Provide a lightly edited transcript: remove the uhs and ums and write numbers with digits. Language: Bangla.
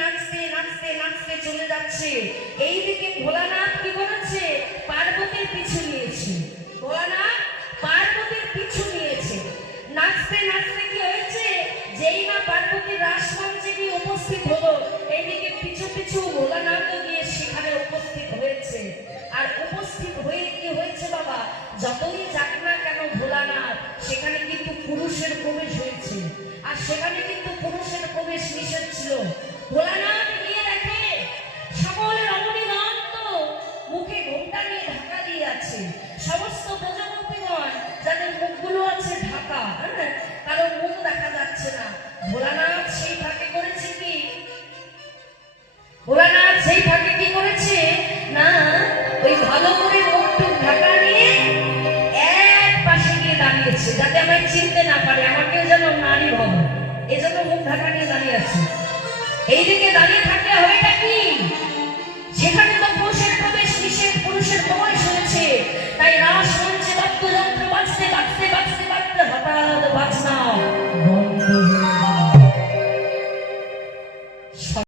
নাচতে নাচতে নাচতে চলে যাচ্ছে। এইদিকে ভোলানাথ কি করেছে? পার্বতীর পিছু নিয়েছে। ভোলানাথ পার্বতীর পিছু নিয়েছে। নাচতে নাচতে কি হয়েছে? যেই না পার্বতী রাসমঞ্চে গিয়ে উপস্থিত হলো, এইদিকে পিছু পিছু ভোলানাথও গিয়ে সেখানে উপস্থিত হয়েছে। আর উপস্থিত হয়ে কি হয়েছে বাবা? যতই যাক না কেন ভোলানাথ, সেখানে কিন্তু পুরুষের প্রবেশ হয়েছে। আর সেখানে কিন্তু পুরুষের প্রবেশ নিষেধ ছিল। ভোলানাথ গিয়ে দেখে সকল রমণীগণ তো মুখে ঘোমটা নিয়ে ঢাকা দিয়ে আছে। সমস্ত প্রজাপতিগণ যাদের মুখগুলো আছে ঢাকা, কারো মুখ দেখা যাচ্ছে না। ভোলানাথ সেই ফাঁকে করেছে কি? ভোলানাথ সেই ফাঁকে কি করেছে না, ওই ভালো করে মুখটুক ঢাকা নিয়ে এক পাশে গিয়ে দাঁড়িয়েছে, যাতে আমায় চিনতে না পারে, আমাকেও যেন নারী ভাবে, এজন্য মুখ ঢাকা নিয়ে দাঁড়িয়ে আছে। এইদিকে দাঁড়িয়ে থাকলে হবেটা কি? সেখানে তো পুরুষের প্রবেশ নিষেধ, পুরুষের প্রবেশ হয়েছে, তাই রাস